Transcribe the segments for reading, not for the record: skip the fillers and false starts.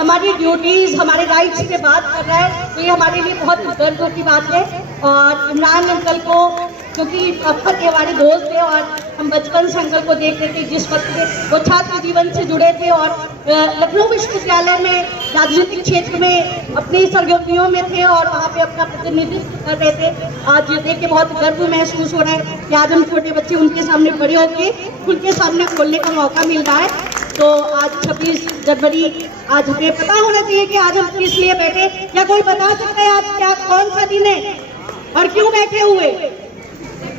हमारी ड्यूटीज, हमारे राइट्स की बात कर रहा है, तो ये हमारे लिए बहुत गर्व की बात है। और इमरान अंकल को, क्योंकि अब के हमारे दोस्त थे और हम बचपन से अंकल को देखते थे, जिस वक्त वो छात्र जीवन से जुड़े थे और लखनऊ विश्वविद्यालय में राजनीतिक क्षेत्र में अपनी सरगर्मियों में थे और वहाँ पे अपना प्रतिनिधित्व कर रहे थे। आज ये देख के बहुत गर्व महसूस हो रहा है कि आज हम छोटे बच्चे उनके सामने बड़े होकर उनके सामने बोलने का मौका मिल रहा है। तो आज 26 जनवरी, आज हमें पता होना चाहिए कि आज हम किस लिए बैठे। क्या कोई बता सकता है आज क्या कौन सा दिन है और क्यों बैठे हुए?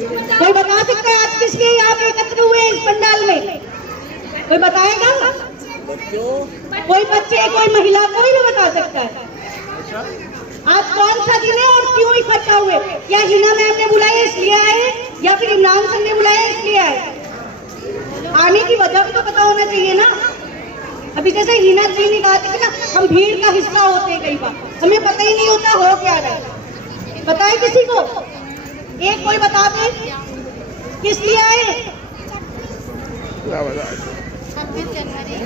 कोई बता सकता है आज किस लिए यहाँ पे एकत्र हुए इस पंडाल में? कोई बताएगा? कोई बच्चे, कोई महिला, कोई भी बता सकता है आज कौन सा दिन है और क्यों इकट्ठा हुए? क्या हिना मैम ने बुलाया इसलिए आए या फिर इमरान सर ने बुलाया इसलिए आए? आने की वजह भी तो पता होना चाहिए ना। अभी जैसे हिना जी ने कहा था ना, हम भीड़ का हिस्सा होते हैं, कई बार हमें पता ही नहीं होता हो क्या रहा है। पता है किसी को? एक कोई बता दे किस लिए आए? 26 जनवरी।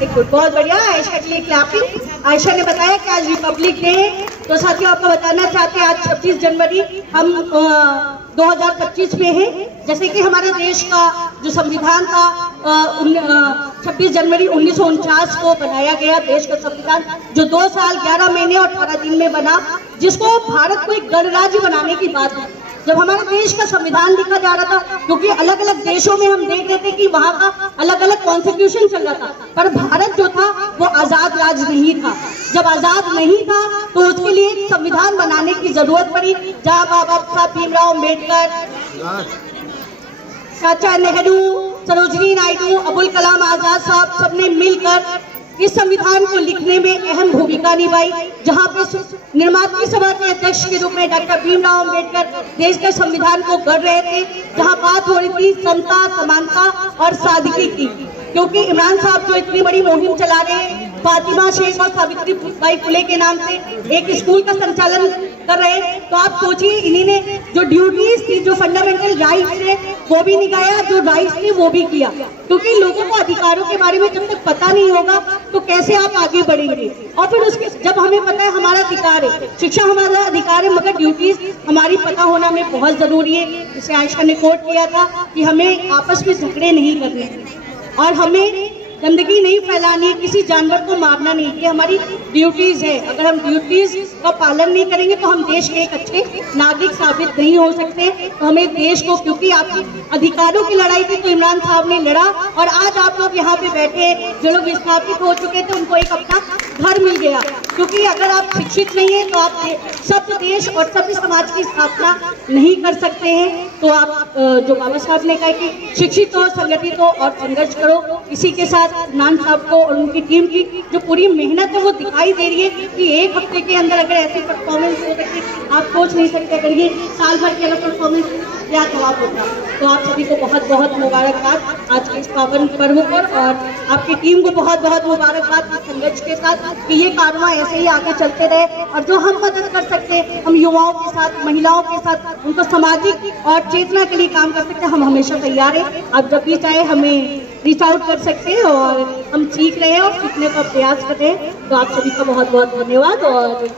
बहुत बढ़िया, आयशा के लिए क्लैपिंग। आयशा ने बताया कि आज रिपब्लिक डे है। तो साथियों, आपको बताना चाहते हैं आज 26 जनवरी हम 2025 में है। जैसे कि हमारे देश का जो संविधान था 26 जनवरी 1949 को बनाया गया, देश का संविधान जो 2 साल 11 महीने और 18 दिन में बना, जिसको भारत को एक गणराज्य बनाने की बात है। जब हमारे देश का संविधान लिखा जा रहा था, क्योंकि अलग अलग देशों में हम देख रहे थे कि वहाँ का अलग अलग कॉन्स्टिट्यूशन चल रहा था, पर भारत जो था वो आजाद राज्य नहीं था। जब आजाद नहीं था तो उसके लिए एक संविधान बनाने की जरूरत पड़ी, जहाँ बाबा साहब भीमराव अम्बेडकर, चाचा नेहरू, सरोजिनी नायडू, अबुल कलाम आजाद साहब सबने मिलकर इस संविधान को लिखने में अहम भूमिका निभाई। जहां पे निर्माता सभा के अध्यक्ष के रूप में डॉक्टर भीमराव अम्बेडकर देश के संविधान को गढ़ रहे थे, जहां बात हो रही थी समता, समानता और सादगी की। क्योंकि इमरान साहब जो इतनी बड़ी मुहिम चला रहे हैं, फातिमा शेख और सावित्री बाई फुले के नाम से एक स्कूल का संचालन कर रहे हैं, तो आप सोचिए इन्हीं ने जो ड्यूटीज थी, जो फंडामेंटल राइट्स थे वो भी निभाया, जो राइट्स थे वो भी किया। क्योंकि लोगों को अधिकारों के बारे में जब तक पता नहीं होगा तो कैसे आप आगे बढ़ेंगे। और फिर उसके जब हमें पता है हमारा अधिकार है, शिक्षा हमारा अधिकार है, मगर ड्यूटीज हमारी पता होना हमें बहुत जरूरी है। जैसे आयशा ने कोट किया था कि हमें आपस में झगड़े नहीं करने और हमें गंदगी नहीं फैलानी है, किसी जानवर को मारना नहीं, ये हमारी ड्यूटीज है। अगर हम ड्यूटीज का पालन नहीं करेंगे तो हम देश के एक अच्छे नागरिक साबित नहीं हो सकते। तो हमें देश को, क्योंकि आपकी अधिकारों की लड़ाई थी तो इमरान साहब ने लड़ा, और आज आप लोग यहाँ पे बैठे, जो लोग विस्थापित हो चुके थे उनको एक अपना घर मिल गया। क्योंकि अगर आप शिक्षित नहीं है तो आप सभ्य देश और सभ्य समाज की स्थापना नहीं कर सकते हैं। तो आप जो बाबा साहब ने कहा कि शिक्षित हो, संगठित हो और संघर्ष करो, इसी के साथ इमरान साहब को और उनकी टीम की जो पूरी मेहनत है वो दिखाई दे रही है कि एक हफ्ते के अंदर अगर ऐसी परफॉर्मेंस हो सकती, आप सोच नहीं सकते अगर ये साल भर के अंदर परफॉर्मेंस क्या जवाब होता। तो आप सभी को बहुत बहुत मुबारकबाद आज के इस पावन पर्व पर, और आपकी टीम को बहुत बहुत मुबारकबाद इस संघर्ष के साथ कि ये कारवां ऐसे ही आगे चलते रहे। और जो हम मदद कर सकते हैं, हम युवाओं के साथ, महिलाओं के साथ, उनको सामाजिक और चेतना के लिए काम कर सकते हैं, हम हमेशा तैयार हैं। आप जब भी चाहे हमें रीच आउट कर सकते हैं और हम सीख रहे हैं और सीखने का प्रयास कर रहे हैं। तो आप सभी का बहुत बहुत धन्यवाद। और